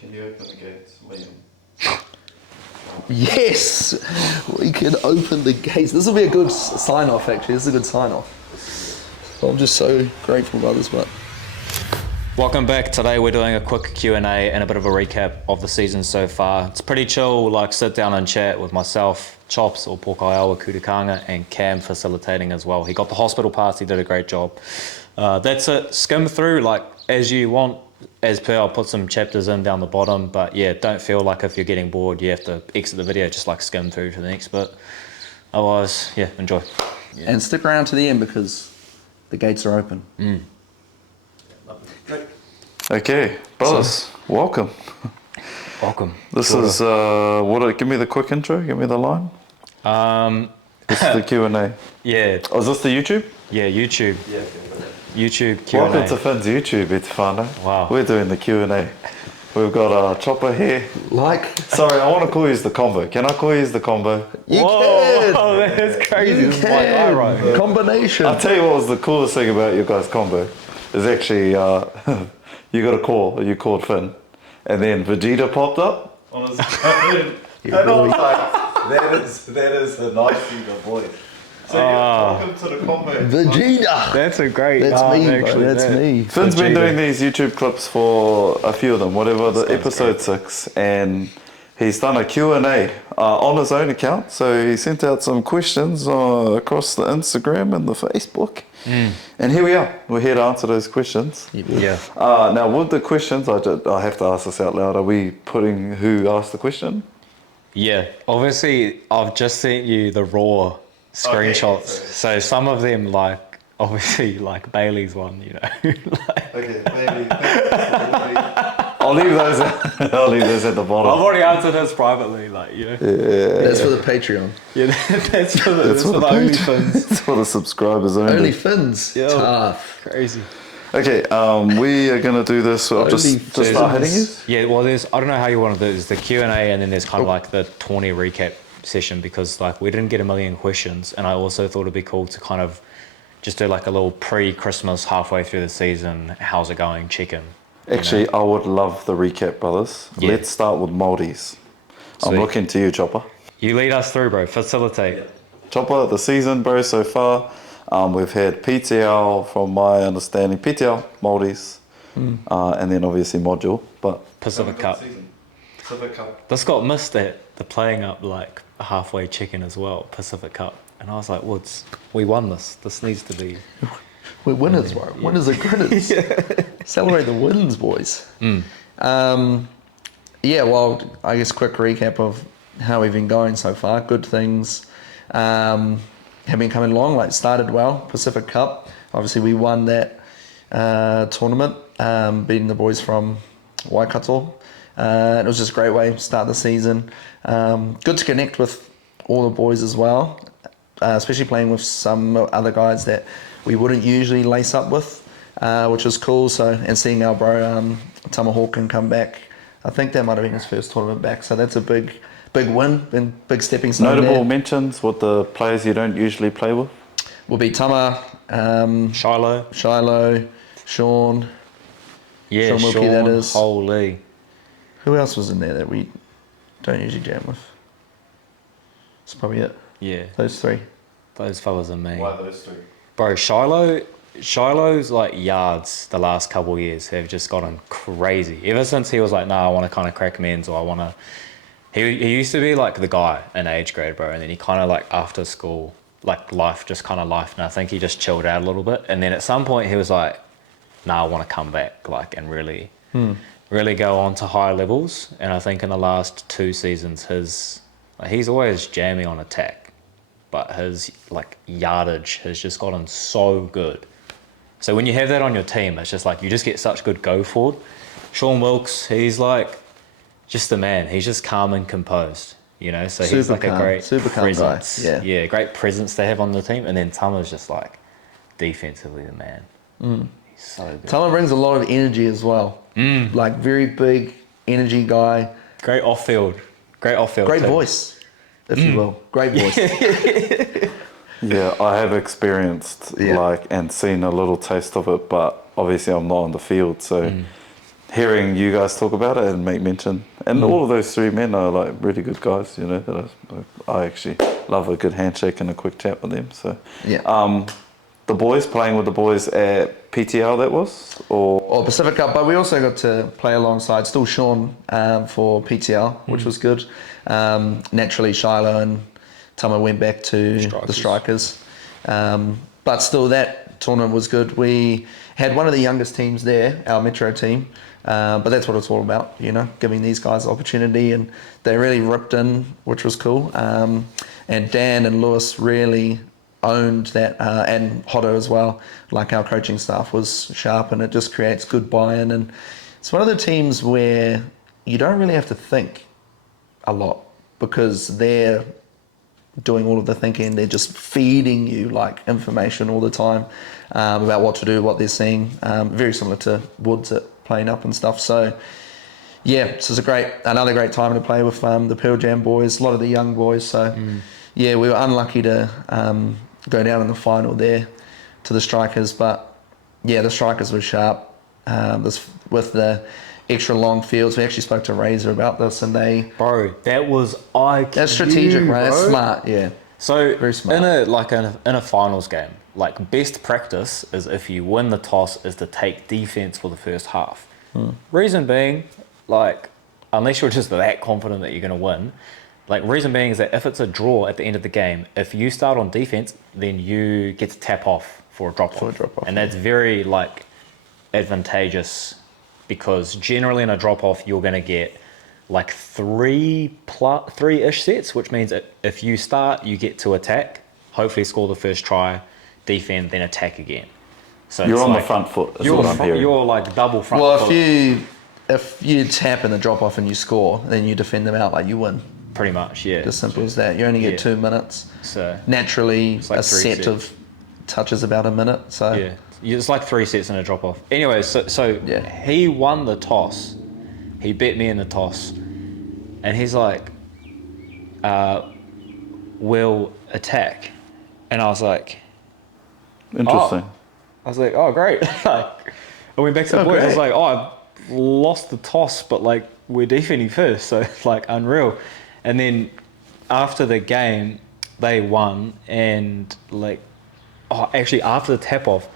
Can you open the gates, Liam? Yes, we can open the gates. This will be a good sign-off, actually. This is a good sign-off. So I'm just so grateful about this, but... Welcome back. Today we're doing a quick Q&A and a bit of a recap of the season so far. It's pretty chill, like sit down and chat with myself, Chops or Pokaiawa Kutukanga, and Cam facilitating as well. He got the hospital pass, he did a great job. That's it. Skim through like as you want. As per, I'll put some chapters in down the bottom, but yeah, don't feel like if you're getting bored you have to exit the video, just like skim through to the next bit. Otherwise, yeah, enjoy. Yeah. And stick around to the end because the gates are open. Okay, brothers, welcome. Welcome. This is, give me the quick intro, give me the line. This is the Q&A. Yeah. Oh, is this the YouTube? Yeah, YouTube. Yeah. YouTube Q&A. Welcome to Finn's YouTube, it's fun. Wow. We're doing the Q&A. We've got Chopper here. Sorry, I want to call you the combo. Can I call you the combo? You can! Oh, that's crazy. This is like Iro. Combination. I'll tell you what was the coolest thing about your guys' combo. Is actually, you got a call, you called Finn. And then Vegeta popped up on his phone. And I was like, that is a nice thing to voice. So welcome to the combo. Vegeta. That's a great... That's me, actually, bro. That's me. Finn's been doing these YouTube clips for a few of them, whatever, the episode 6, and he's done a Q&A on his own account. So he sent out some questions across the Instagram and the Facebook. And here we are. We're here to answer those questions. Yeah. Now with the questions, I have to ask this out loud. Are we putting who asked the question? Yeah. Obviously, I've just sent you the raw screenshots. Okay. So some of them, like, obviously, like Bailey's one, you know. Okay, Bailey. I'll leave those at the bottom. I've already answered this privately, like, you know. Yeah. That's for the Patreon. Yeah, that's for the OnlyFins. It's for the subscribers only. OnlyFins. Yeah. Tough. Crazy. Okay, we are going to do this. I'll just start hitting you. Yeah, well, I don't know how you want to do it. There's the Q&A and then there's kind of like the tourney recap session because like we didn't get a million questions and I also thought it'd be cool to kind of just do like a little pre-Christmas halfway through the season, how's it going, check-in. Actually, I would love the recap, brothers. Yeah. Let's start with Māoris. I'm looking to you, Chopper. You lead us through, bro. Facilitate. Yeah. Chopper, the season, bro, so far, we've had PTL, from my understanding, PTL, Māoris, and then obviously Module, but... Pacific Cup. Pacific Cup. This got missed at the playing up like a halfway check-in as well, Pacific Cup. And I was like, Woods, we won this. This needs to be... We're winners, bro. Yeah. Winners are grinners. Yeah. Celebrate the wins, boys. Yeah, well, I guess quick recap of how we've been going so far. Good things have been coming along, like started well. Pacific Cup, obviously we won that tournament, beating the boys from Waikato. It was just a great way to start the season. Good to connect with all the boys as well, especially playing with some other guys that we wouldn't usually lace up with, which was cool. So, and seeing our bro Tamahawkin come back, I think that might have been his first tournament back. So that's a big win, and big stepping stone. Notable mentions with the players you don't usually play with? Will be Tama, Shiloh, Sean. Yeah, Sean Wilkie, that is. Holy. Who else was in there that we don't usually jam with? That's probably it. Yeah. Those three. Those fellas are me. Why those three? Bro, Shiloh's like yards the last couple of years have just gotten crazy. Ever since he was like, I want to kind of crack men's, or I want to... He used to be like the guy in age grade, bro, and then he kind of like after school, like life, and I think he just chilled out a little bit. And then at some point he was like, I want to come back, like, and really go on to higher levels. And I think in the last 2 seasons, he's always jamming on attack, but his like yardage has just gotten so good. So when you have that on your team, it's just like you just get such good go forward. Sean Wilkes, he's like just the man. He's just calm and composed, you know. So he's like a great presence. Yeah, great presence to have on the team. And then Tama's just like defensively the man. He's so good. Tama brings a lot of energy as well. Like very big energy guy. Great off field. Great voice, if you will. Great voice. Yeah, I have experienced and seen a little taste of it, but obviously I'm not on the field, so hearing you guys talk about it and make mention, and all of those three men are like really good guys, you know, that I actually love a good handshake and a quick chat with them. So Yeah. the boys, playing with the boys at PTL, that was, Or Pacific Cup, but we also got to play alongside still Sean for PTL, which was good. Naturally, Shiloh and Tama went back to the Strikers. But still, that tournament was good. We had one of the youngest teams there, our Metro team, but that's what it's all about, you know, giving these guys opportunity, and they really ripped in, which was cool. And Dan and Lewis really owned that, and Hotto as well. Like, our coaching staff was sharp, and it just creates good buy-in. And it's one of the teams where you don't really have to think a lot, because they're doing all of the thinking. They're just feeding you like information all the time about what to do, what they're seeing. Very similar to Woods at playing up and stuff. So yeah, this is another great time to play with the Pearl Jam boys, a lot of the young boys. So yeah, we were unlucky to go down in the final there to the Strikers, but yeah, the Strikers were sharp. With the extra long fields, we actually spoke to Razor about this, and Bro, that was IQ. that's strategic, right? That's bro. smart, yeah. So Very smart. in a finals game, like, best practice is, if you win the toss, is to take defense for the first half. Reason being, like, unless you're just that confident that you're going to win, like, reason being is that if it's a draw at the end of the game, if you start on defense, then you get to tap off for a drop off, and that's very like advantageous, because generally in a drop off you're going to get like three-ish sets, which means that if you start, you get to attack, hopefully score the first try, defend, then attack again. So you're it's on like, the front foot. That's what I'm hearing. You're like double front Well, foot. if you tap in the drop off and you score, then you defend them out, like, you win. Pretty much, yeah. As simple as that. You only get 2 minutes. So Naturally, like a 3 set sets. of touches about a minute. So yeah, it's like 3 sets and a drop off. Anyway, so Yeah. he won the toss. He bet me in the toss, and he's like, "We'll attack," and I was like, Interesting. I was like, "Oh, great!" Like, I went back to the boys. I was great. like, "Oh, I lost the toss, but like, we're defending first, so like, unreal." And then after the game, they won, and like, actually after the tap off,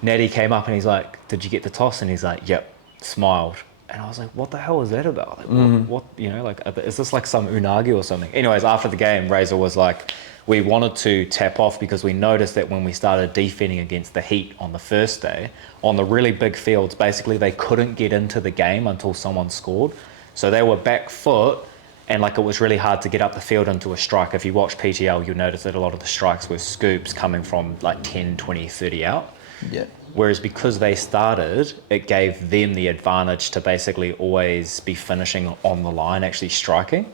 Natty came up and he's like, "Did you get the toss?" And he's like, "Yep," smiled. And I was like, what the hell is that about? Like, what, you know, like, is this like some unagi or something? Anyways, after the game, Razor was like, we wanted to tap off because we noticed that when we started defending against the Heat on the first day, on the really big fields, basically they couldn't get into the game until someone scored. So they were back foot, and like, it was really hard to get up the field into a strike. If you watch PTL, you'll notice that a lot of the strikes were scoops coming from like 10, 20, 30 out. yeah. Whereas because they started, it gave them the advantage to basically always be finishing on the line, actually striking.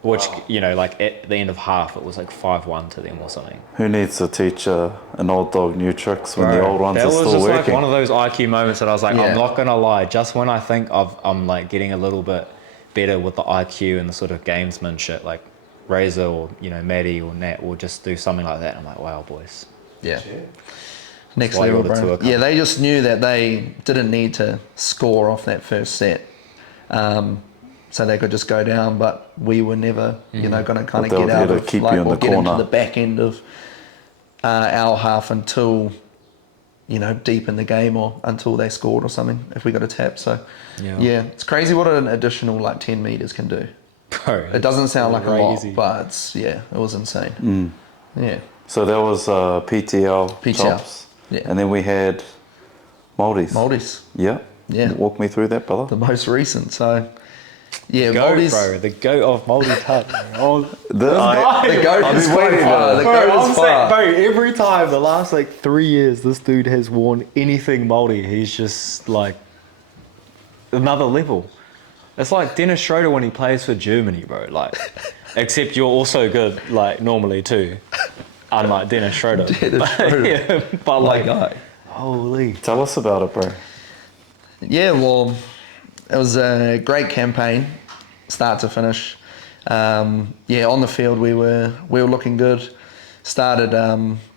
Which, you know, like at the end of half, it was like 5-1 to them or something. Who needs to teach an old dog new tricks when the old ones are still That was just working? like one of those IQ moments that I was like, Yeah. I'm not going to lie, just when I think I'm like getting a little bit better with the IQ and the sort of gamesman shit, like Razor or, you know, Maddie or Nat will just do something like that. I'm like, wow, boys. Yeah. Next why level, you're the bro. tour company. Yeah, they just knew that they didn't need to score off that first set. So they could just go down, but we were never, you know, going to kind of But they'll get out get to of, keep like, you in or the get into corner. the back end of our half until, you know, deep in the game, or until they scored or something, if we got a tap. So yeah, it's crazy what an additional like 10 meters can do. Bro, It doesn't sound like a lot, crazy. but it's, yeah, it was insane. Yeah. So that was PTL, PTL, tops. yeah. And then we had Maldives. Maldives, Yeah. Yeah. Walk me through that, brother. the most recent. So yeah, goat, Maldives. bro, the goat of Maldives hut. Oh, The goat I've is been quite waiting far. for The it. goat I'm is saying, far. bro, every time the last like 3 years this dude has worn anything Māori, he's just like another level. It's like Dennis Schroeder when he plays for Germany, bro. Like, except you're also good, like, normally too. Unlike Dennis Schroeder. Dennis Schroeder. Yeah, but like, guy. holy. Tell us about it, bro. Yeah, well, it was a great campaign, start to finish. Yeah, on the field we were looking good. Started,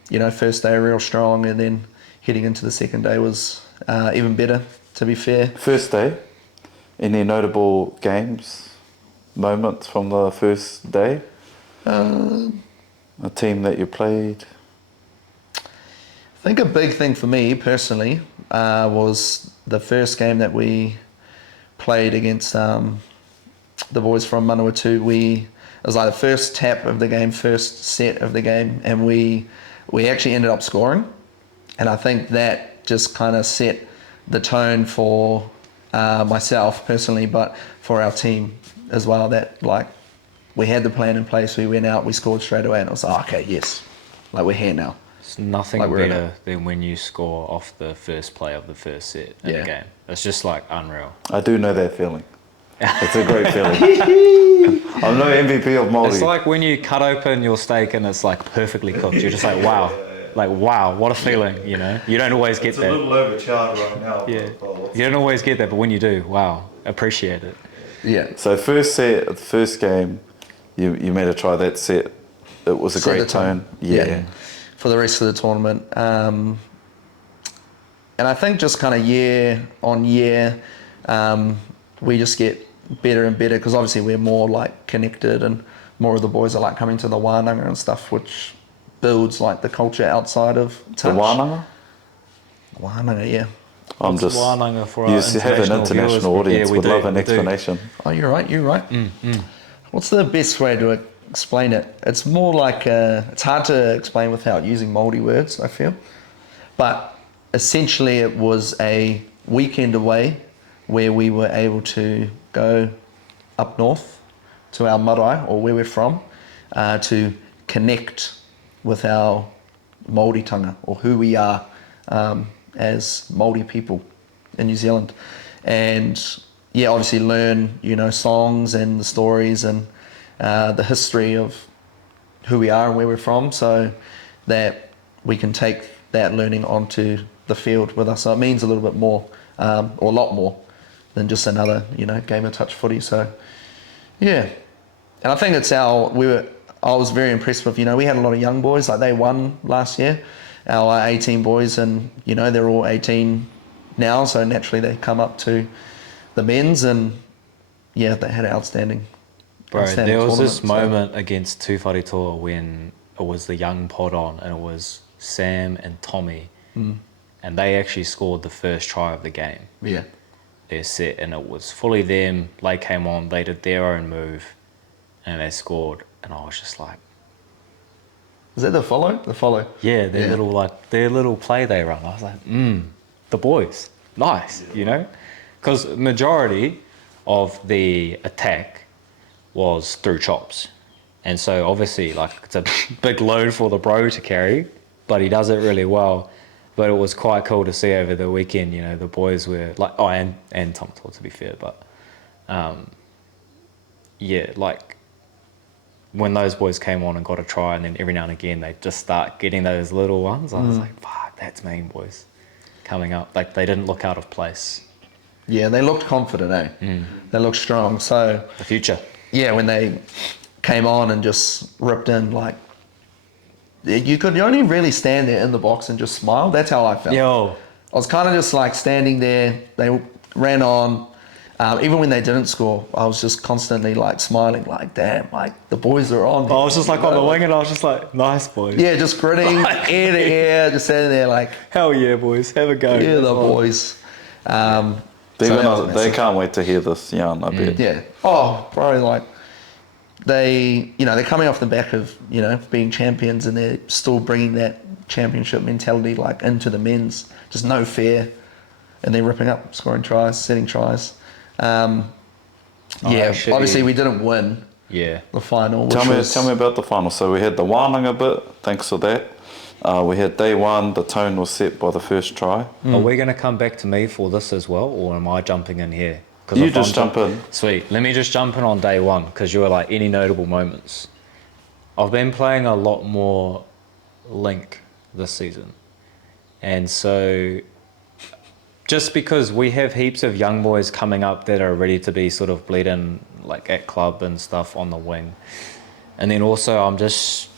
you know, first day real strong, and then heading into the second day was even better. to be fair. First day, any notable games, moments from the first day? A team that you played? I think a big thing for me personally was the first game that we played against the boys from Manawatu. It was like the first tap of the game, first set of the game, and we actually ended up scoring. And I think that just kind of set the tone for myself personally, but for our team as well, that like we had the plan in place, we went out, we scored straight away, and it was like, okay, yes, like we're here now. It's nothing Like better than when you score off the first play of the first set in the game. It's just like unreal. I do know that feeling. It's a great feeling. I'm no MVP of Māori. It's like when you cut open your steak and it's like perfectly cooked. You're just like, wow. Like, wow, what a feeling, you know? You don't always get that. It's a little overcharged right now. Yeah. You don't always get that, but when you do, wow, appreciate it. Yeah. So first set, first game, you made a try that set. It was a Set great the tone. tone. Yeah. For the rest of the tournament. And I think just kind of year on year, we just get better and better because obviously we're more like connected and more of the boys are like coming to the wānanga and stuff, which builds like the culture outside of touch. The wānanga? Wānanga, yeah. I'm just. Wānanga for You our have an international viewers. audience. Yeah, we would do, love an we do. explanation. Oh, you're right. What's the best way to explain it? It's more like, it's hard to explain without using Māori words, I feel. But essentially it was a weekend away where we were able to go up north to our marae, or where we're from, to connect with our Māoritanga, or who we are as Māori people in New Zealand. And yeah, obviously learn, songs and the stories and the history of who we are and where we're from, so that we can take that learning onto the field with us. So it means a little bit more, or a lot more, than just another, game of touch footy. So yeah, and I think I was very impressed with, we had a lot of young boys, like they won last year, our 18 boys, and they're all 18 now, so naturally they come up to the men's, and yeah, they had an outstanding. Bro, there was this tournament, moment against Tūwharetoa when it was the young pod on, and it was Sam and Tommy, and they actually scored the first try of the game. Yeah. Their set, and it was fully them. They came on, they did their own move, and they scored, and I was just like, Is that the follow? The follow. yeah, their little play they run. I was like, the boys, nice, because majority of the attack was through chops, and so obviously like it's a big load for the bro to carry, but he does it really well. But it was quite cool to see over the weekend, the boys were like, and Tom Tor, to be fair, but yeah, like when those boys came on and got a try, and then every now and again they just start getting those little ones, I was like, fuck, that's mean, boys, coming up. Like they didn't look out of place. Yeah, they looked confident, eh? They looked strong. So The future. yeah, when they came on and just ripped in, like you could only really stand there in the box and just smile. That's how I felt. Yo. I was kind of just like standing there. They ran on. Even when they didn't score, I was just constantly like smiling, like, damn, like the boys are on. I was just like on the wing, and I was just like, nice, boys. Yeah, just grinning, ear to ear, just standing there like, Hell yeah, boys. Have a go. yeah, the boys. They can't wait to hear this yarn, I bet. Yeah. Oh, bro, like they're coming off the back of, being champions, and they're still bringing that championship mentality like into the men's, just no fear, and they're ripping up, scoring tries, setting tries. Obviously we didn't win Yeah. the final. Tell me about the final. So we had the wānanga bit, thanks for that. We had day one, the tone was set by the first try. Are we going to come back to me for this as well, or am I jumping in here? 'Cause You if just I'm jump in. Sweet. Let me just jump in on day one, because you were like, any notable moments. I've been playing a lot more Link this season. And so just because we have heaps of young boys coming up that are ready to be sort of bled in, like at club and stuff on the wing. And then also I'm just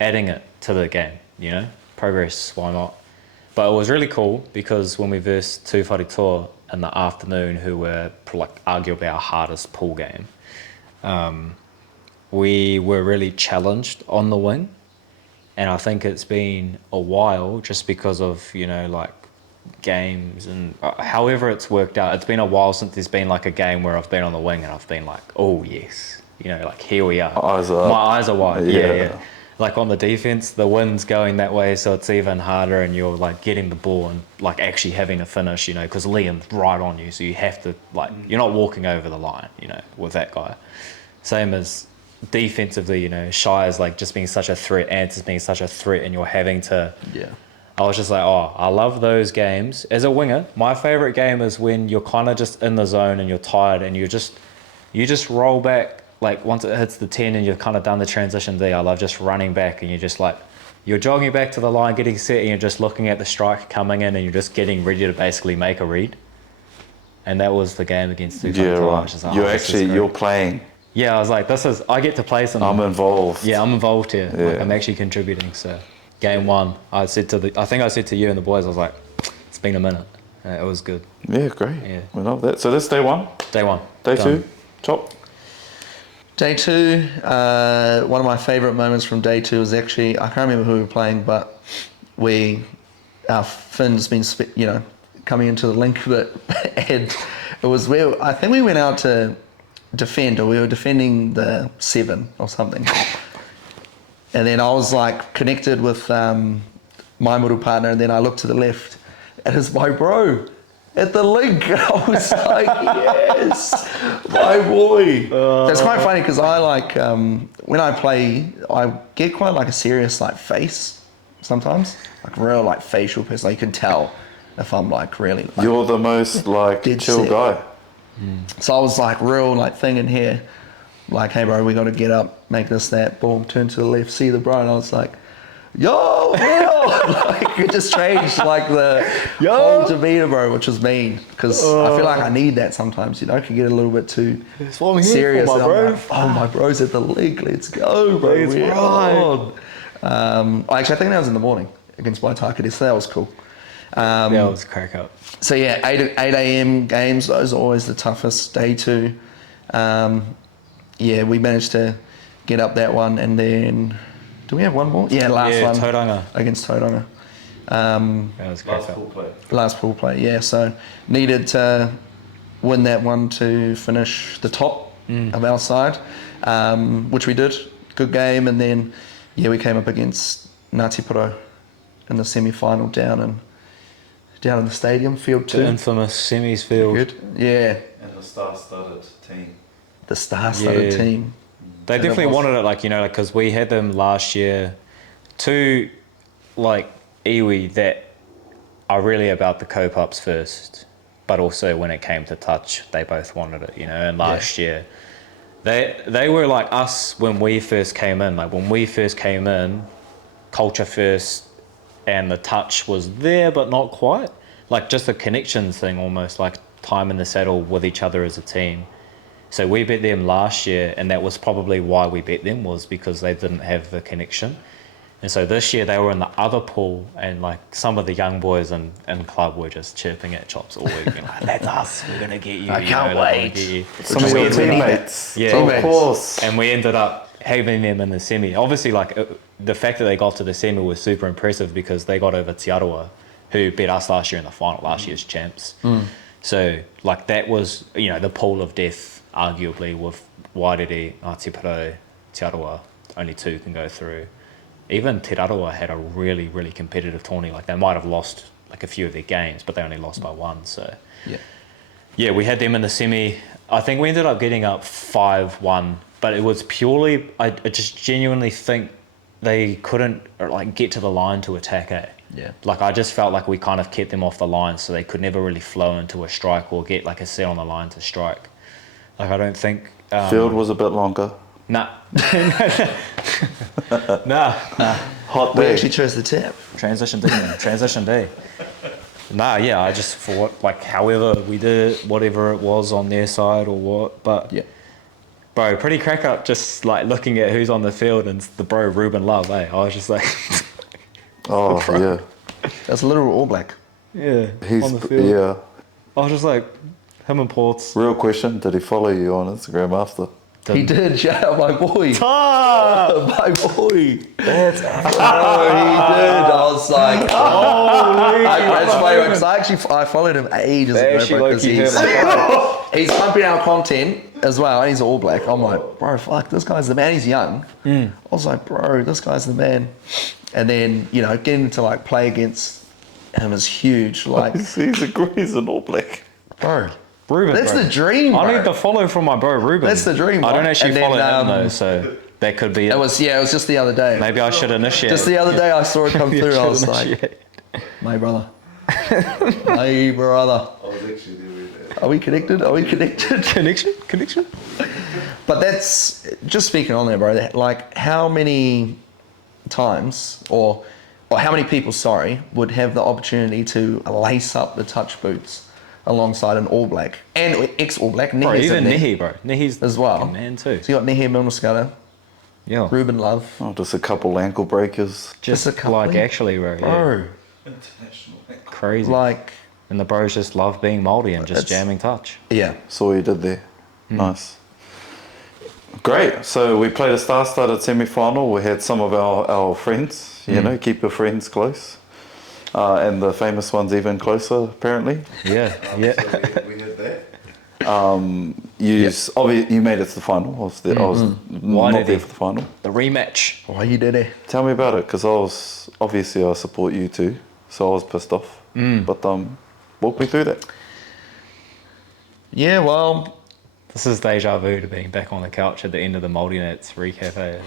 adding it to the game, progress, why not? But it was really cool because when we versed two wharetoa in the afternoon, who were like arguably our hardest pool game, we were really challenged on the wing. And I think it's been a while just because of, like games and however it's worked out. It's been a while since there's been like a game where I've been on the wing and I've been like, oh yes, like here we are. My eyes are wide. Yeah. Like on the defense, the wind's going that way, so it's even harder, and you're like getting the ball and like actually having a finish, because Liam's right on you, so you have to like, you're not walking over the line, with that guy. Same as defensively, Shy is like just being such a threat, Ants is being such a threat, and you're having to. Yeah. I was just like, oh, I love those games. As a winger, my favorite game is when you're kind of just in the zone and you're tired and you just roll back. Like once it hits the 10 and you've kind of done the transition there, I love just running back and you're just like, you're jogging back to the line, getting set, and you're just looking at the strike coming in and you're just getting ready to basically make a read. And that was the game against Tupac. Yeah, right. Like, you're playing. Yeah, I was like, I get to play something. I'm involved. Yeah, I'm involved here. Yeah. Like, I'm actually contributing. So game one, I think I said to you and the boys, I was like, it's been a minute. It was good. Yeah, great. Yeah. We love that. So this day one? Day one. Day Done. two? Top? Day two, one of my favourite moments from day two was actually, I can't remember who we were playing, but our fin's been, coming into the link a bit, and it was where, I think we went out to defend, or we were defending the 7 or something. And then I was like connected with my middle partner, and then I looked to the left, and it's my bro at the link. I was like, yes, my boy. That's quite funny because I like, when I play, I get quite like a serious like face sometimes, like real like facial person. Like, you can tell if I'm like really. Like, you're the most like chill guy. So I was like real like thing in here, like, hey bro, we got to get up, make this, that, boom, turn to the left, see the bro, and I was like, yo, like it just changed like the whole demeanor, bro, which was mean, because I feel like I need that sometimes, it can get a little bit too serious. My bro. Like, oh, my bro's at the league, let's go, bro. We're on. Actually, I think that was in the morning against Waitaki, so that was cool. That was crack up. So yeah, 8 a.m. games, those are always the toughest. Day two, we managed to get up that one, and then do we have one more? Yeah, last one. Tauranga. Against Tauranga. That was crack up. Last pool play, yeah. So needed to win that one to finish the top of our side, which we did. Good game, and then we came up against Ngāti Porou in the semi-final down in the stadium, field 2. The infamous semis field. Good, yeah. And the star-studded team. The star-studded team. They definitely wanted it, because we had them last year. 2, iwi that are really about the co-pups first, but also when it came to touch, they both wanted it, And last year, they were like us when we first came in. Like when we first came in, culture first, and the touch was there, but not quite. Like just a connection thing, almost like time in the saddle with each other as a team. So we beat them last year, and that was probably why we beat them, was because they didn't have the connection. And so this year they were in the other pool, and like some of the young boys in club were just chirping at Chops all week, being like, that's us, we're going to get you. I can't wait. Some of your teammates. Yeah, of course. And we ended up having them in the semi. Obviously, the fact that they got to the semi was super impressive because they got over Te Aroha, who beat us last year in the final, last year's champs. So that was, the pool of death, arguably, with Wairere, Ngāti Porou, Te Aroha. Only 2 can go through. Even Te Aroha had a really, really competitive tourney. Like they might have lost a few of their games, but they only lost by 1. So yeah, we had them in the semi. I think we ended up getting up 5-1, but it was purely, I just genuinely think they couldn't get to the line to attack it. Yeah. I just felt like we kind of kept them off the line, so they could never really flow into a strike or get a set on the line to strike. I don't think... Field was a bit longer. Nah. Nah. Hot We day. actually chose the tap. Transition day. Nah, yeah, I just thought, however we did it, whatever it was on their side or what, but... Yeah. Bro, pretty crack up just, looking at who's on the field, and the bro Ruben Love, I was just like... Oh, yeah. That's a literal All Black. Yeah, He's on the field. yeah. I was just like, him and Ports. Real question: did he follow you on Instagram after? He did, shout out my boy. Ah! My boy. That's Oh, he did. I was like, that's funny because I followed him ages They ago, actually bro, like 'cause you he's, here, he's pumping out content as well, and he's All Black. I'm like, bro, fuck, this guy's the man. He's young. I was like, bro, this guy's the man. And then, you know, getting to like play against him is huge. Like, He's an All Black. bro, Ruben, that's bro. the dream, bro. I need to follow from my bro Ruben. That's the dream, I don't bro. actually And then, follow him though, so that could be it. It was just the other day. Maybe I should initiate. Just the other day I saw it come Maybe through. I was should like, initiate. my brother. My brother. I was actually doing that. Are we connected? Are we connected? Connection. But that's, just speaking on there, bro, like how many times or how many people, sorry, would have the opportunity to lace up the touch boots alongside an All Black and ex-All Black, Bro, Nehi's even in there Nehi, bro. Nehi's as well. fucking man too. So you got Nehi Milner-Skudder, Yeah. Ruben Love. Oh, just a couple ankle breakers. Just a couple. like actually, bro. Yeah. Bro, Crazy. like, And the bros just love being mouldy and just It's- jamming touch. yeah. Saw what you did there. Nice. Great. So we played a star-studded semi-final. We had some of our friends, you know, keep your friends close. And the famous ones even closer, apparently. Yeah, yeah. We had that. You made it to the final. I was, I was Why not did there he? for the final. The rematch. Why you did it? Tell me about it, because I support you too, so I was pissed off. But walk me through that. Yeah, well, This is deja vu to being back on the couch at the end of the Māori Nats recap. Eh?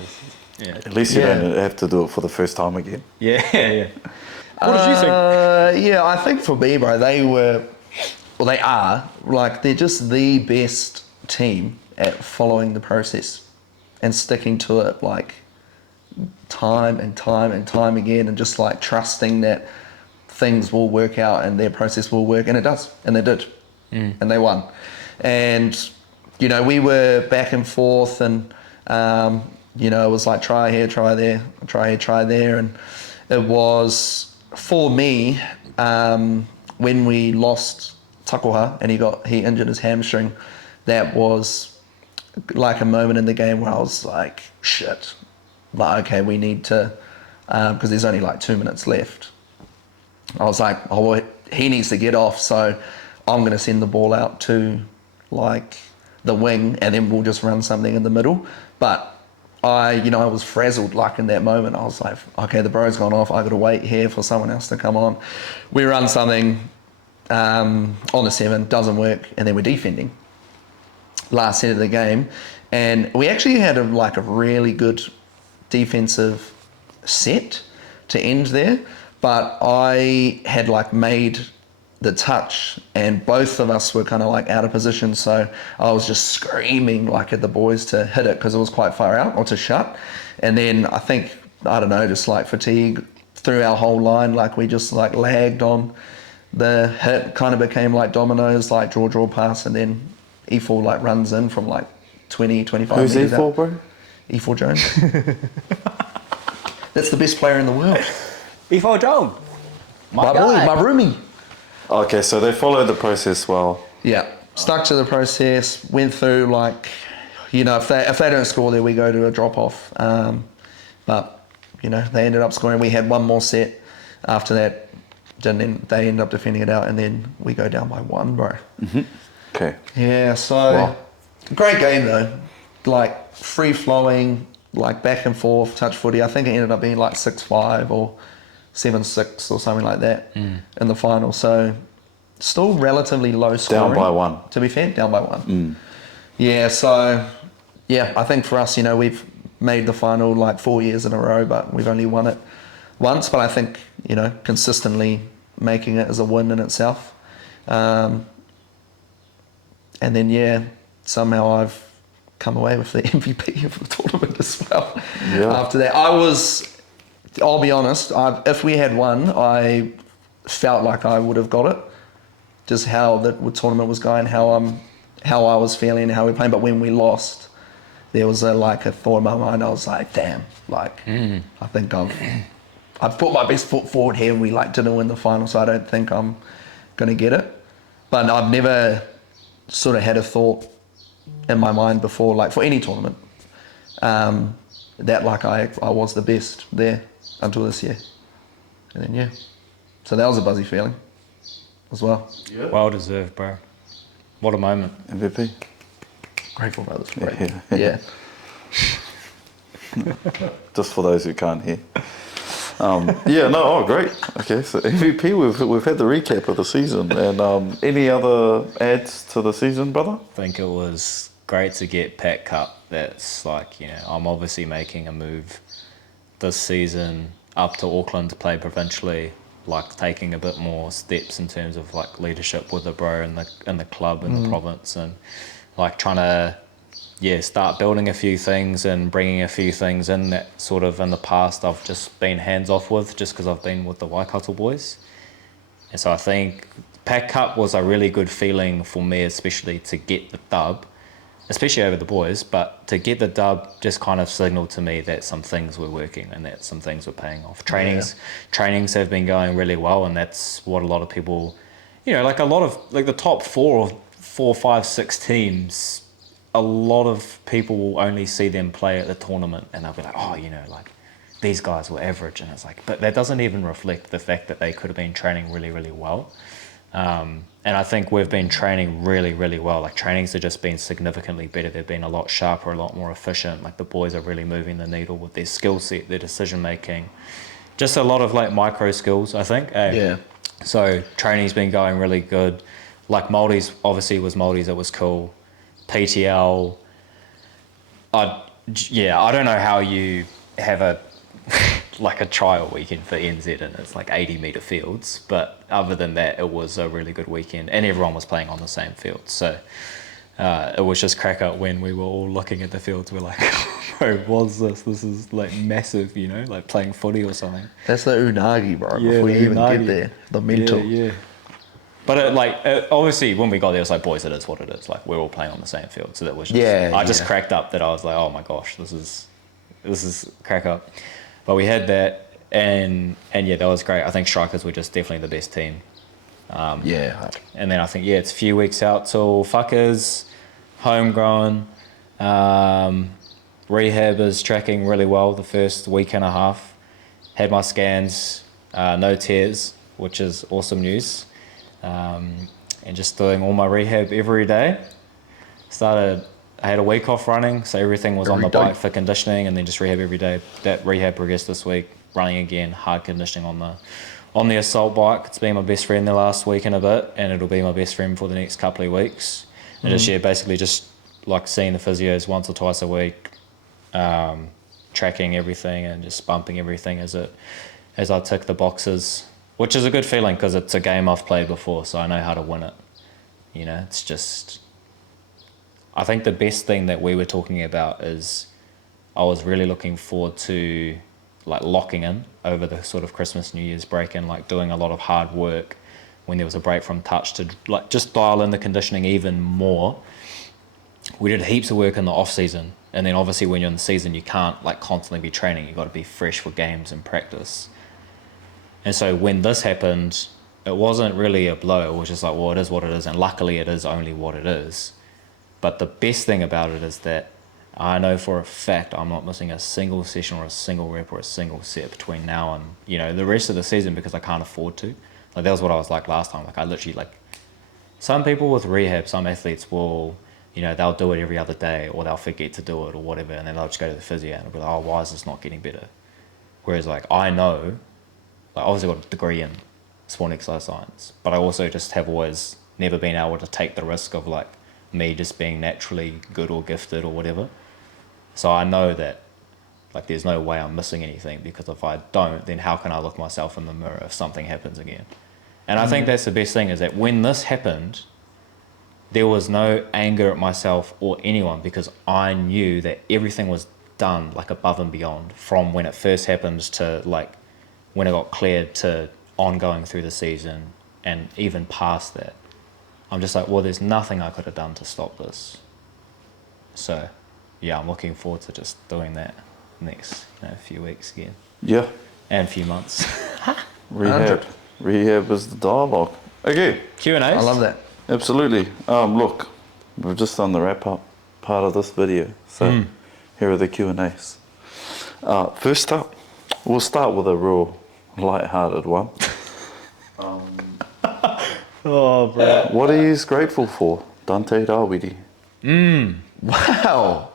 Yeah. At least you Yeah. don't have to do it for the first time again. Yeah, yeah. What did you think? Yeah, I think for me, bro, they are, like, they're just the best team at following the process and sticking to it, like, time and time and time again, and just, like, trusting that things will work out and their process will work, and it does, and they did, and they won. And, you know, we were back and forth, and, you know, it was like, try here, try there, try here, try there, and it was, for me, when we lost Takoha and he injured his hamstring, that was like a moment in the game where I was like, shit, like, okay, we need to, because there's only like 2 minutes left. I was like, oh, well, he needs to get off, so I'm going to send the ball out to like the wing, and then we'll just run something in the middle. But I was frazzled, like, in that moment. I was like, okay, the bro's gone off. I got to wait here for someone else to come on. We run something on the 7, doesn't work, and then we're defending. Last set of the game, and we actually had a really good defensive set to end there, but I had made the touch, and both of us were kind of out of position, so I was just screaming at the boys to hit it because it was quite far out, or to shut. And then I think, I don't know, just fatigue through our whole line, we just lagged on the hit, kind of became dominoes, draw pass, and then E4 runs in from 20, 25 Who's meters E4, out. bro? E4 Jones. That's the best player in the world. E4 Jones. My boy, my roomie. Okay, so they followed the process well. Yeah, stuck to the process, went through if they don't score there, we go to a drop off. But they ended up scoring. We had one more set after that. Then they ended up defending it out, and then we go down by 1, bro. Mm-hmm. Okay. Yeah, so Wow. great game though. Free flowing, back and forth, touch footy. I think it ended up being 6-5 or 7-6 or something like that in the final. So still relatively low scoring. Down by 1. To be fair, down by 1. Yeah, so I think for us, we've made the final 4 years in a row, but we've only won it once. But I think, consistently making it as a win in itself. And then, somehow I've come away with the MVP of the tournament as well. Yeah. After that, I'll be honest, if we had won, I felt like I would have got it. Just how the tournament was going, how I was feeling, how we were playing. But when we lost, there was a thought in my mind. I was like, damn, I think I've put my best foot forward here. We didn't win the final, so I don't think I'm going to get it. But I've never sort of had a thought in my mind before, like for any tournament, that I was the best there until this year. And then, so that was a buzzy feeling as well. Yeah. Well deserved, bro. What a moment. MVP. Grateful, brothers. Great. Yeah. Just for those who can't hear. Great. Okay, so MVP, we've had the recap of the season, and any other adds to the season, brother? I think it was great to get Pat Cup. That's I'm obviously making a move this season up to Auckland to play provincially, taking a bit more steps in terms of leadership with the bro in the club in the province, and trying to start building a few things and bringing a few things in that sort of in the past I've just been hands off with just because I've been with the Waikato boys. And so I think Pack Cup was a really good feeling for me, especially to get the dub, especially over the boys, but to get the dub just kind of signaled to me that some things were working and that some things were paying off. Trainings have been going really well, and that's what a lot of people, a lot of the top 4, 5, 6 teams, a lot of people will only see them play at the tournament and they'll be like, these guys were average. And it's but that doesn't even reflect the fact that they could have been training really, really well. And I think we've been training really, really well. Trainings have just been significantly better. They've been a lot sharper, a lot more efficient. The boys are really moving the needle with their skill set, their decision making. Just a lot of micro skills, I think. Yeah. So training's been going really good. Māoris, obviously it was Māoris, it was cool. PTL, I don't know how you have a trial weekend for NZ and it's 80 metre fields, but other than that it was a really good weekend and everyone was playing on the same field, so it was just crack up when we were all looking at the fields. We're bro, what's this is massive, playing footy or something. That's the unagi, bro, before you even get there, the mental. Yeah. But obviously when we got there, it was boys, it is what it is. We're all playing on the same field. So that was just, I just cracked up that I was oh my gosh, this is crack up. But we had that, and that was great. I think strikers were just definitely the best team. And then I think, it's a few weeks out till fuckers, homegrown. Rehab is tracking really well the first week and a half. Had my scans, no tears, which is awesome news. And just doing all my rehab every day. I had a week off running, so everything was on the bike for conditioning, and then just rehab every day. That rehab progressed this week, running again, hard conditioning on the assault bike. It's been my best friend the last week and a bit, and it'll be my best friend for the next couple of weeks. And basically just seeing the physios once or twice a week, tracking everything and just bumping everything as I tick the boxes. Which is a good feeling because it's a game I've played before, so I know how to win it. It's just... I think the best thing that we were talking about is I was really looking forward to locking in over the sort of Christmas, New Year's break and doing a lot of hard work when there was a break from touch to just dial in the conditioning even more. We did heaps of work in the off season, and then obviously when you're in the season you can't constantly be training. You've got to be fresh for games and practice. And so when this happened, it wasn't really a blow. It was just it is what it is. And luckily it is only what it is. But the best thing about it is that I know for a fact I'm not missing a single session or a single rep or a single set between now and, the rest of the season because I can't afford to. That was what I was last time. I literally, some people with rehab, some athletes will, they'll do it every other day or they'll forget to do it or whatever. And then they'll just go to the physio and be like, oh, why is this not getting better? Whereas I know... I obviously got a degree in sport and exercise science, but I also just have always never been able to take the risk of me just being naturally good or gifted or whatever. So I know that there's no way I'm missing anything, because if I don't, then how can I look myself in the mirror if something happens again? And I think that's the best thing, is that when this happened, there was no anger at myself or anyone, because I knew that everything was done above and beyond from when it first happened to when it got cleared to ongoing through the season and even past that. I'm just there's nothing I could have done to stop this. So, I'm looking forward to just doing that next few weeks again. Yeah. And a few months. Rehab. Rehab is the dialogue. Okay. Q&As. I love that. Absolutely. Look, we've just done the wrap-up part of this video. So here are the Q&As. First up, we'll start with a real light-hearted one. Oh, bro. What are you grateful for? Dante Rawiri. Wow.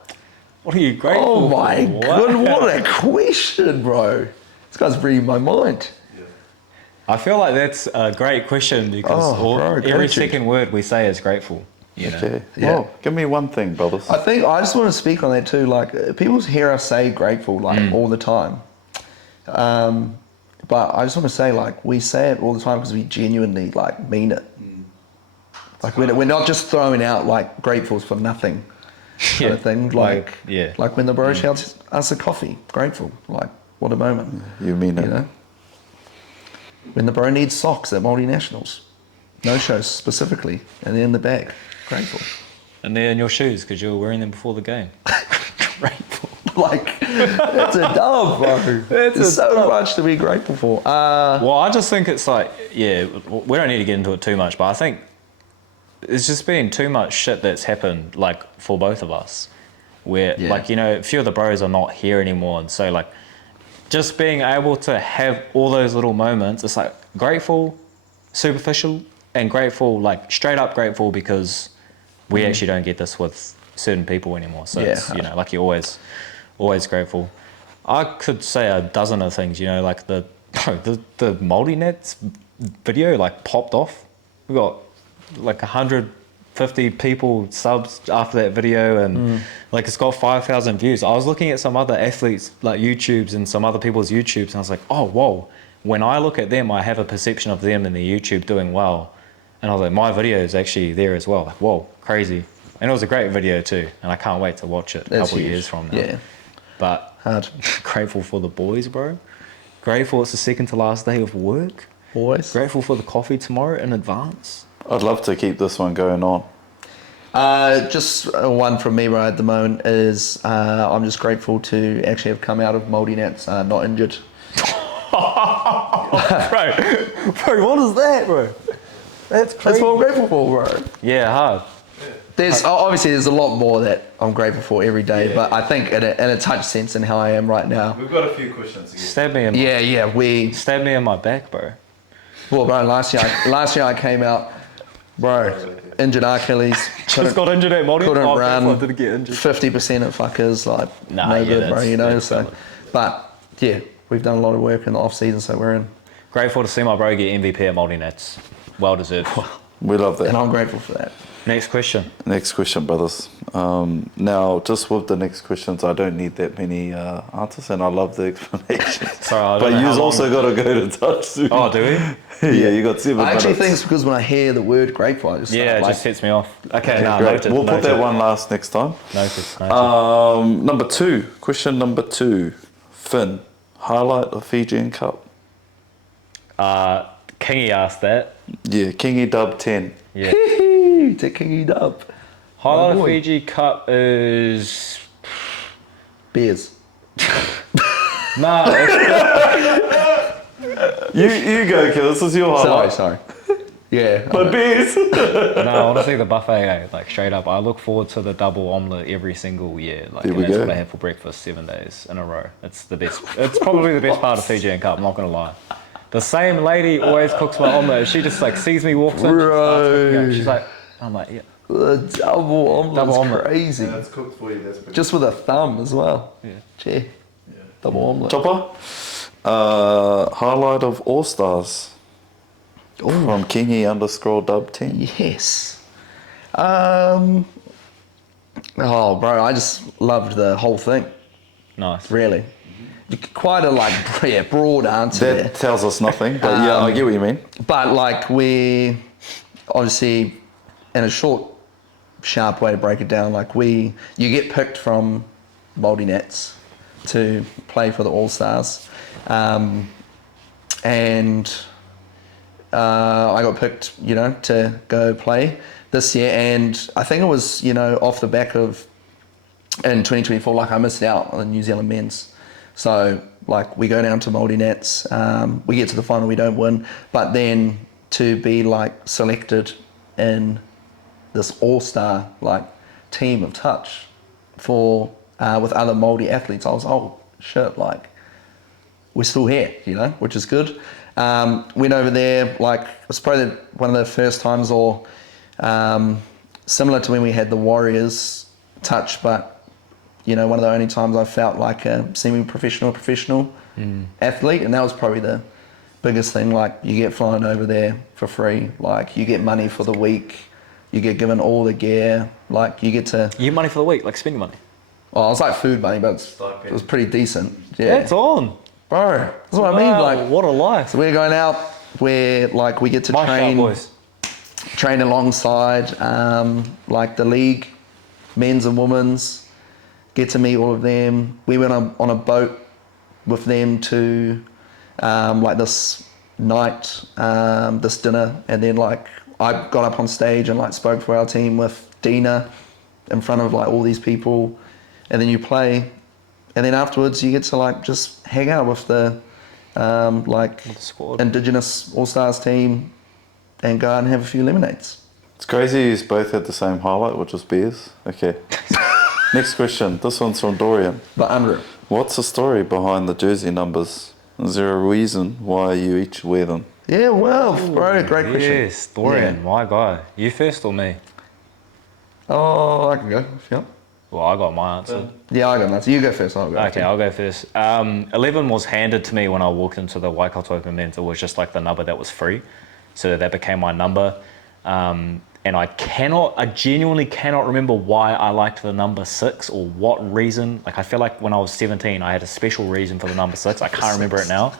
What are you grateful Oh for? my god, what a question, bro. This guy's reading my mind. I feel like that's a great question because every gratitude. second word we say is grateful. You know? Okay. Yeah. Well, give me one thing, brothers. I think I just want to speak on that too. Like people hear us say grateful like all the time, but I just want to say like we say it all the time because we genuinely like mean it. Like we're not just throwing out like gratefuls for nothing kind of thing. Like when the bro shouts us a coffee, grateful. Like what a moment. You mean it. You know. When the bro needs socks at Māori Nationals, no shows specifically, and they're in the bag, grateful. And they're in your shoes because you were wearing them before the game. Grateful. Like, it's a dub, bro. There's so much to be grateful for. Well, I just think it's like, we don't need to get into it too much, but I think it's just been too much shit that's happened, like, for both of us. Where, like, you know, a few of the bros are not here anymore, and so, like, just being able to have all those little moments, it's like grateful, superficial, and grateful, like straight up grateful because we actually don't get this with certain people anymore. So it's, you know, like you're always grateful. I could say a dozen of things, you know, like the Māori Nets video like popped off. We got like 150 people subs after that video, and like it's got 5,000 views. I was looking at some other athletes like YouTubes and some other people's YouTubes, and I was like, oh whoa, when I look at them I have a perception of them in their YouTube doing well, and I was like, my video is actually there as well. Like, whoa, crazy. And it was a great video too, and I can't wait to watch it a couple of years from now. But grateful for the boys, bro. Grateful it's the second to last day of work. Boys. Grateful for the coffee tomorrow in advance. I'd love to keep this one going on. Just one from me right at the moment is I'm just grateful to actually have come out of Māori Nats not injured. Bro, what is that, bro? That's crazy. That's what I'm grateful for, bro. Yeah, hard. There's obviously there's a lot more that I'm grateful for every day, but I think in a touch sense in how I am right now. We've got a few questions again. Stab me in Stab me in my back, bro. Well, bro, last year I came out, bro, injured Achilles. Just got injured at Māori. Couldn't run. Didn't get injured. 50% of fuckers, like, no good, bro, you know, so. Valid. But, yeah, we've done a lot of work in the off-season, so we're in. Grateful to see my bro get MVP at Māori Nats. Well deserved. We love that. And I'm grateful for that. Next question. Next question, brothers. Now, just with the next questions, I don't need that many answers, and I love the explanations. Sorry, I don't but know you've how also got to go to touch soon. Oh, do we? Yeah, you got 7 minutes. I actually think it's because when I hear the word grateful, I just Yeah, start, it just sets me off. Okay, no, Great. noted. We'll put that one last next time. Noted. Number 2. Question number 2. Finn, highlight of Fijian Cup. Kingy asked that. Yeah, Kingy Dub 10. Yeah. to Kingy Dub. Highlight of Fiji Cup is... Beers. Nah, You go, Kill. This is your highlight. Sorry. Yeah. But beers. no, honestly, the buffet, like straight up, I look forward to the double omelette every single year. Like, There we and that's go. what I have for breakfast 7 days in a row. It's the best. It's probably the best part of Fijian Cup. I'm not gonna lie. The same lady always cooks my omelette. She just like sees me walks in. Right. She's like, I'm like, yeah. The double omelet's omelette. crazy. That's cooked for you. That's pretty Just with a thumb as well. Yeah. Gee. Double omelette. Chopper. Highlight of All Stars. From Kingy_Dub 10. Yes. Oh, bro, I just loved the whole thing. Nice. Really. Quite a broad answer That there. tells us nothing, but yeah, I get what you mean. But like we obviously, in a short, sharp way to break it down, like you get picked from Māori Nats to play for the All Stars, and I got picked, to go play this year, and I think it was, off the back of in 2024, like I missed out on the New Zealand men's. So like we go down to Māori Nats, we get to the final, we don't win, but then to be like selected in this all-star like team of touch for with other Māori athletes, I was, oh shit, like we're still here, you know, which is good. Went over there, like it was probably one of the first times, or similar to when we had the Warriors touch, but you know, one of the only times I felt like a semi-professional athlete, and that was probably the biggest thing. Like you get flown over there for free, like you get money for the week, you get given all the gear, like you get to... You get money for the week, like spending money? Oh, it was like food money, but it was pretty decent. Yeah, That's on. bro. That's what I mean. Like, what a life. so we're going out where like we get to train alongside like the league, men's and women's. Get to meet all of them. We went on a boat with them to like this night, this dinner, and then like I got up on stage and like spoke for our team with Dina in front of like all these people, and then you play, and then afterwards you get to like just hang out with the like Indigenous All-Stars team and go out and have a few lemonades. It's crazy you both had the same highlight, which was beers. Okay. Next question. This one's from Dorian. But unreal. What's the story behind the jersey numbers? Is there a reason why you each wear them? Yeah, well, bro, great question. Yes, Dorian, my guy. You first or me? Oh, I can go. Yeah. Well, I got my answer. Yeah, I got an answer. You go first. I'll go. Okay, I'll go first. 11 was handed to me when I walked into the Waikato Open Men's. It was just like the number that was free. So that became my number. And I genuinely cannot remember why I liked the number 6 or what reason. Like I feel like when I was 17, I had a special reason for the number 6. I can't remember it now.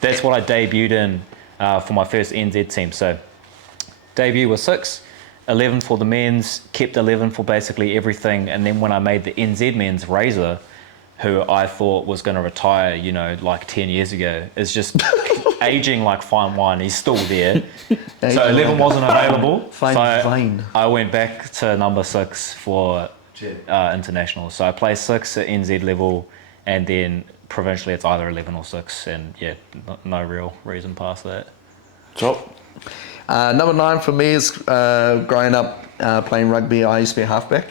That's what I debuted in for my first NZ team. So debut was 6, 11 for the men's, kept 11 for basically everything. And then when I made the NZ men's, Razor, who I thought was going to retire, you know, like 10 years ago, is just aging like fine wine. He's still there. So 11 wasn't available. I went back to number 6 for international. So I play 6 at NZ level, and then provincially it's either 11 or 6. And yeah, no real reason past that. Chop. Number 9 for me is growing up playing rugby. I used to be a halfback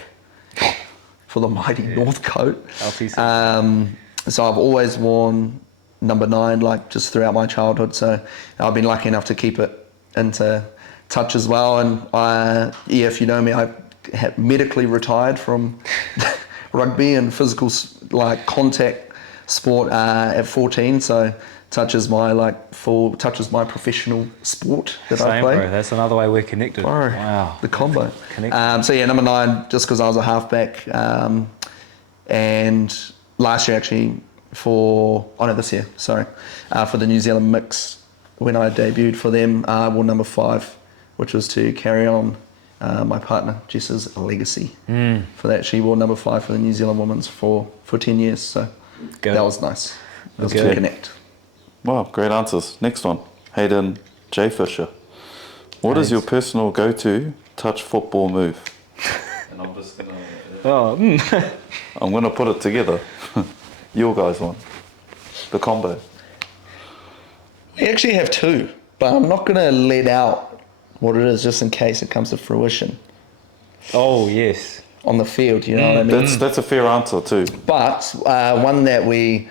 for the mighty Northcote. So I've always worn number 9, like just throughout my childhood. So I've been lucky enough to keep it into touch as well. And if you know me, I have medically retired from rugby and physical like contact sport at 14. So touch is my professional sport that I play. Bro, that's another way we're connected. Bro, wow, the combo. So yeah, number 9, just because I was a halfback, and last year actually this year, for the New Zealand mix, when I debuted for them, I wore number 5, which was to carry on my partner Jess's legacy. For that, she wore number 5 for the New Zealand Women's for 10 years. So that was nice. It was to connect. Wow, great answers. Next one, Hayden J. Fisher. What is your personal go-to touch football move? And I'm just gonna. I'm gonna put it together. Your guys' one, the combo. We actually have 2, but I'm not gonna let out what it is just in case it comes to fruition. Oh yes. On the field, you know what I mean. That's a fair answer too. But one that we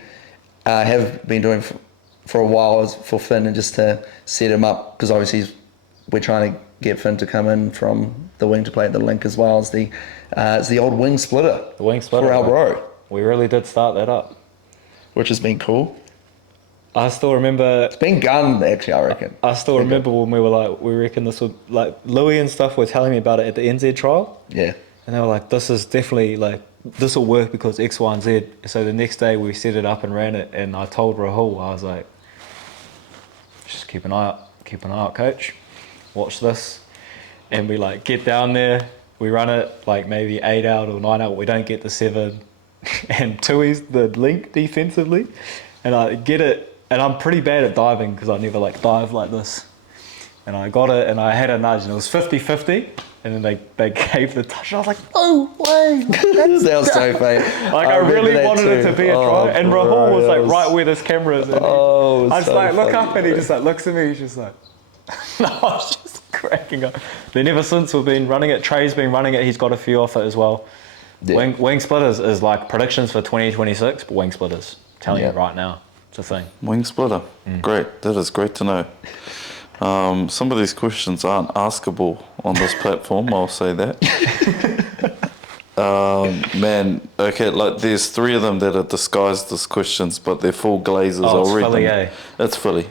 have been doing for a while is for Finn, and just to set him up, because obviously we're trying to get Finn to come in from the wing to play at the link as well as it's the old wing splitter. The wing splitter for our row. We really did start that up, which has been cool. I still remember. It's been gunned actually, I reckon. I still remember when we were like, we reckon this would, like Louis and stuff were telling me about it at the NZ trial. Yeah. And they were like, this is definitely like, this will work because X, Y, and Z. So the next day we set it up and ran it, and I told Rahul, I was like, just keep an eye out, coach. Watch this. And we like get down there, we run it like maybe 8 out or 9 out, we don't get the 7. And Tui's the link defensively. And I get it, and I'm pretty bad at diving because I never like dive like this. And I got it, and I had a nudge, and it was 50-50. and then they gave the touch. I was like, no way. That was so funny. Like I remember really that wanted it too. to be a try, Oh, and bro, Rahul was that like right where this camera is. And Oh, I just so like look funny, up, and he bro. just like looks at me. He's just like, no, I was just cracking up. Then ever since we've been running it. Trey's been running it. He's got a few off it as well. Yeah. Wing splitters is like predictions for 2026, but wing splitters. Telling Yeah. you right now, it's a thing. Wing splitter. Great. That is great to know. Some of these questions aren't askable on this platform, I'll say that. Man, okay, like there's 3 of them that are disguised as questions, but they're full glazes. Oh, it's I'll read Philly, them. eh? It's Philly.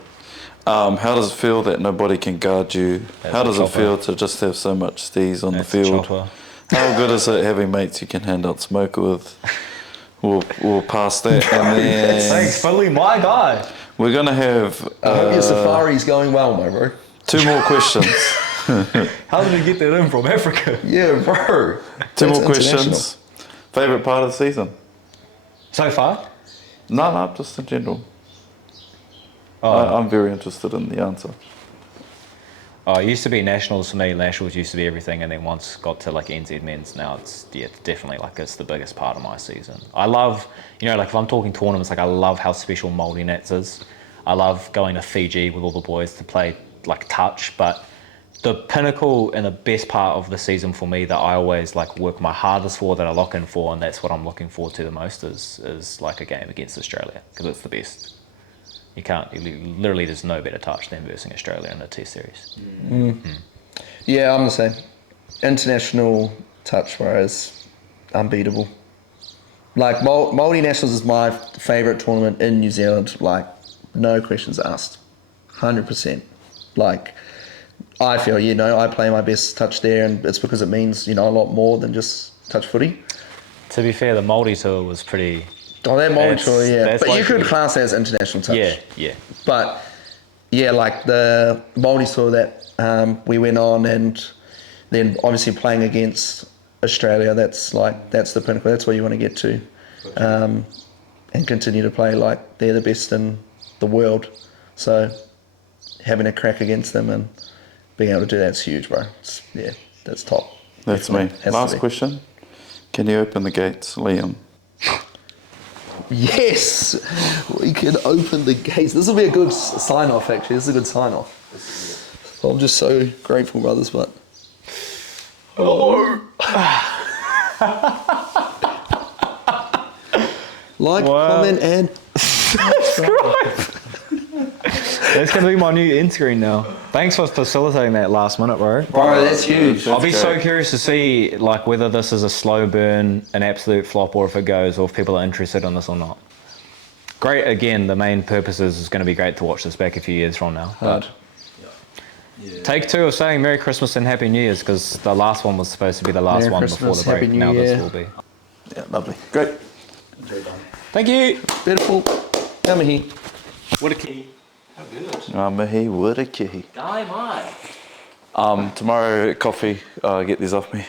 How does it feel that nobody can guard you? That's How a does it chopper. feel to just have so much steez on That's the a field? chopper. How good is it having mates you can hand out smoke with? We'll pass that. And then Thanks, Philly, my guy. we're going to have I hope your safari's going well, my bro. 2 more questions. How did he get that in from Africa? Yeah, bro. 2 more That's questions. Favourite part of the season? So far? No, just in general. Oh, I'm very interested in the answer. it used to be Nationals for me. Nationals used to be everything, and then once got to like NZ Men's, now it's definitely like it's the biggest part of my season. I love, like if I'm talking tournaments, like I love how special Māori Nats is. I love going to Fiji with all the boys to play like touch, but the pinnacle and the best part of the season for me that I always like work my hardest for, that I lock in for, and that's what I'm looking forward to the most is like a game against Australia, because it's the best. Literally there's no better touch than versing Australia in a Test series. Yeah, I'm the same. International touch, whereas unbeatable. Like Māori Nationals is my favourite tournament in New Zealand. Like no questions asked, 100%. Like I feel, I play my best touch there, and it's because it means a lot more than just touch footy. To be fair, the Māori tour was pretty. Oh, that Māori tour, yeah. that's But you like- could class that as international touch. Yeah. But yeah, like the Māori tour that we went on, and then obviously playing against Australia, that's the pinnacle. That's where you want to get to, and continue to play like they're the best in the world. So having a crack against them and being able to do that's huge, bro. That's top. That's me. Has to Last be. question. Can you open the gates, Liam? Yes, we can open the gates. This will be a good sign-off, actually. This is a good sign-off. I'm just so grateful, brothers, but... Hello. Like, Wow. comment, and... That's going to be my new end screen now. Thanks for facilitating that last minute, bro. Bro, that's huge. I'll be so great. curious to see like whether this is a slow burn, an absolute flop, or if it goes, or if people are interested in this or not. Great, again, the main purpose is going to be great to watch this back a few years from now. Hard. But take 2 of saying Merry Christmas and Happy New Year's, because the last one was supposed to be the last Merry one Christmas, before the break. Happy New Now Year. this will be. Yeah, lovely. Great. Thank you. Beautiful. Yamahi. What a key. Mihi, what a kihi. Guy, my. Tomorrow at coffee, get these off me.